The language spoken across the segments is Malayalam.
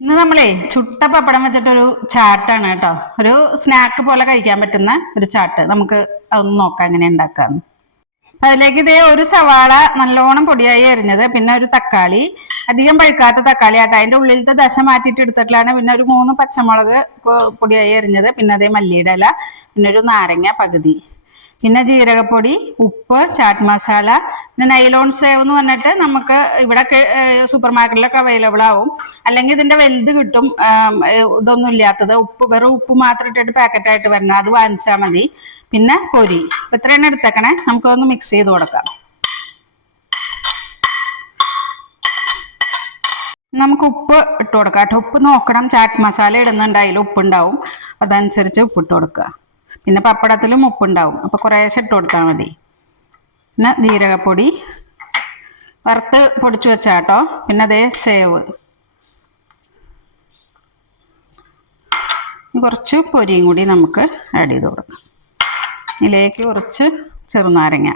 ഇന്ന് നമ്മളേ ചുട്ട പപ്പടം വെച്ചിട്ടൊരു ചാട്ടാണ് കേട്ടോ. ഒരു സ്നാക്ക് പോലെ കഴിക്കാൻ പറ്റുന്ന ഒരു ചാട്ട്. നമുക്ക് അതൊന്ന് നോക്കാം എങ്ങനെ ഉണ്ടാക്കാന്ന്. അതിലേക്ക് ഇതേ ഒരു സവാള നല്ലോണം പൊടിയായി അരിഞ്ഞത്, പിന്നെ ഒരു തക്കാളി, അധികം പഴുക്കാത്ത തക്കാളി ആട്ടോ, അതിന്റെ ഉള്ളിലത്തെ ദശ മാറ്റിയിട്ട് എടുത്തിട്ടുള്ളതാണ്. പിന്നെ ഒരു 3 പച്ചമുളക് പൊടിയായി അരിഞ്ഞത്, പിന്നെ അതേ മല്ലിയുടെ ഇല, പിന്നെ ഒരു നാരങ്ങ പകുതി, പിന്നെ ജീരകപ്പൊടി, ഉപ്പ്, ചാറ്റ് മസാല, പിന്നെ നൈലോൺ സേവ് എന്ന് പറഞ്ഞിട്ട് നമുക്ക് ഇവിടെ സൂപ്പർ മാർക്കറ്റിലൊക്കെ അവൈലബിൾ ആവും. അല്ലെങ്കിൽ ഇതിന്റെ വലുത് കിട്ടും, ഇതൊന്നും ഇല്ലാത്തത്, വെറും ഉപ്പ് മാത്രം ഇട്ടിട്ട് പാക്കറ്റായിട്ട് വരണം, അത് വാങ്ങിച്ചാൽ മതി. പിന്നെ പൊരി. ഇത്രയാണ് എടുത്തേക്കണേ. നമുക്കൊന്ന് മിക്സ് ചെയ്ത് കൊടുക്കാം. നമുക്ക് ഉപ്പ് ഇട്ട് കൊടുക്കാം കേട്ടോ. ഉപ്പ് നോക്കണം, ചാറ്റ് മസാല ഇടുന്നുണ്ട്, അതിൽ ഉപ്പുണ്ടാവും, അതനുസരിച്ച് ഉപ്പിട്ട് കൊടുക്കുക. പിന്നെ പപ്പടത്തിലും ഉപ്പുണ്ടാവും, അപ്പോൾ കുറേശ്ശെ ഇട്ട് കൊടുത്താൽ മതി. പിന്നെ ജീരകപ്പൊടി വറുത്ത് പൊടിച്ചു വെച്ചാട്ടോ. പിന്നെ അതേ സേവ്, കുറച്ച് പൊരിയും കൂടി നമുക്ക് ആഡ് ചെയ്ത് കൊടുക്കാം. ഇതിലേക്ക് കുറച്ച് ചെറുനാരങ്ങ,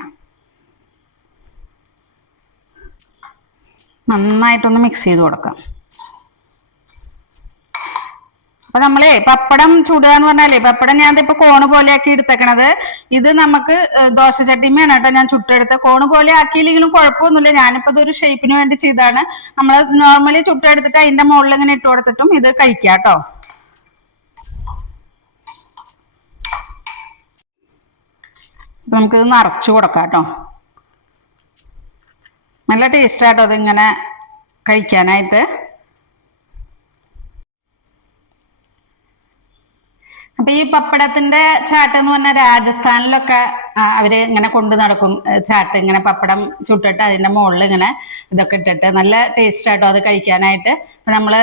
നന്നായിട്ടൊന്ന് മിക്സ് ചെയ്ത് കൊടുക്കാം. അപ്പൊ നമ്മളേ പപ്പടം ചുടുക എന്ന് പറഞ്ഞാലേ, പപ്പടം ഞാൻ ഇപ്പൊ കോണ് പോലെ ആക്കി എടുത്തേക്കണത്. ഇത് നമുക്ക് ദോശച്ചട്ടിമയാണ് കേട്ടോ ഞാൻ ചുട്ടെടുത്ത്. കോണ് പോലെ ആക്കിയില്ലെങ്കിലും കുഴപ്പമൊന്നുമില്ല. ഞാനിപ്പോ ഇതൊരു ഷേപ്പിന് വേണ്ടി ചെയ്താണ്. നമ്മൾ നോർമലി ചുട്ടെടുത്തിട്ട് അതിന്റെ മുകളിൽ ഇങ്ങനെ ഇട്ട് കൊടുത്തിട്ടും ഇത് കഴിക്കാം കേട്ടോ. അപ്പൊ നമുക്കിത് നിറച്ചു കൊടുക്കാം കേട്ടോ. നല്ല ടേസ്റ്റ് ആട്ടോ ഇതിങ്ങനെ കഴിക്കാനായിട്ട്. അപ്പൊ ഈ പപ്പടത്തിന്റെ ചാട്ട് എന്ന് പറഞ്ഞാൽ രാജസ്ഥാനിലൊക്കെ അവര് ഇങ്ങനെ കൊണ്ടു നടക്കും ചാട്ട്. ഇങ്ങനെ പപ്പടം ചുട്ടിട്ട് അതിന്റെ മുകളിൽ ഇങ്ങനെ ഇതൊക്കെ ഇട്ടിട്ട് നല്ല ടേസ്റ്റ് ആട്ടോ അത് കഴിക്കാനായിട്ട്. നമ്മള്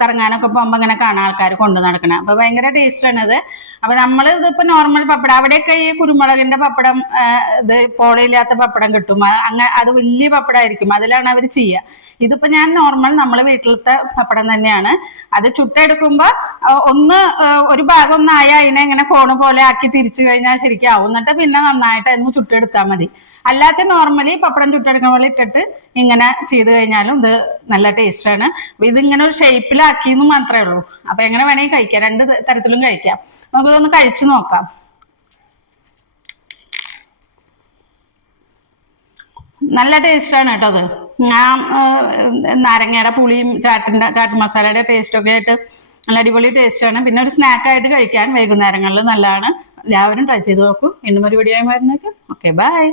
കറങ്ങാനൊക്കെ പോകുമ്പോ ഇങ്ങനെ കാണാൻ ആൾക്കാർ കൊണ്ടു നടക്കണം. അപ്പൊ ഭയങ്കര ടേസ്റ്റാണ് ഇത്. അപ്പൊ നമ്മൾ ഇതിപ്പോ നോർമൽ പപ്പടം, അവിടെയൊക്കെ ഈ കുരുമുളകിന്റെ പപ്പടം, ഇത് പോളയില്ലാത്ത പപ്പടം കിട്ടും. അങ്ങനെ അത് വലിയ പപ്പടമായിരിക്കും, അതിലാണ് അവർ ചെയ്യുക. ഇതിപ്പോ ഞാൻ നോർമൽ നമ്മള് വീട്ടിലത്തെ പപ്പടം തന്നെയാണ്. അത് ചുട്ടെടുക്കുമ്പോ ഒരു ഭാഗം ഒന്നായ അതിനെ ഇങ്ങനെ കോണ് പോലെ ആക്കി തിരിച്ചു കഴിഞ്ഞാൽ ശരിക്കും ആവും. എന്നിട്ട് പിന്നെ നന്നായിട്ട് അതിന് ചുട്ടെടുത്താൽ മതി. അല്ലാത്ത നോർമലി പപ്പടം ചുട്ടെടുക്കുന്ന പോലെ ഇട്ടിട്ട് ഇങ്ങനെ ചെയ്ത് കഴിഞ്ഞാലും ഇത് നല്ല ടേസ്റ്റാണ്. അപ്പൊ ഇതിങ്ങനെ ഒരു ഷേപ്പിലാക്കിയെന്ന് മാത്രമേ ഉള്ളൂ. അപ്പൊ എങ്ങനെ വേണമെങ്കിൽ കഴിക്കാം, 2 തരത്തിലും കഴിക്കാം. നമുക്കിതൊന്ന് കഴിച്ചു നോക്കാം. നല്ല ടേസ്റ്റാണ് കേട്ടോ അത്. ഞാൻ നാരങ്ങയുടെ പുളിയും ചാട്ട് മസാലയുടെ ടേസ്റ്റൊക്കെ ആയിട്ട് നല്ല അടിപൊളി ടേസ്റ്റാണ്. പിന്നെ ഒരു സ്നാക്കായിട്ട് കഴിക്കാൻ വൈകുന്നേരങ്ങളിൽ നല്ലതാണ്. എല്ലാവരും ട്രൈ ചെയ്ത് നോക്കൂ. വീണ്ടും ഒരു വീഡിയോ ആയി വരുന്നേക്കും. Okay, by.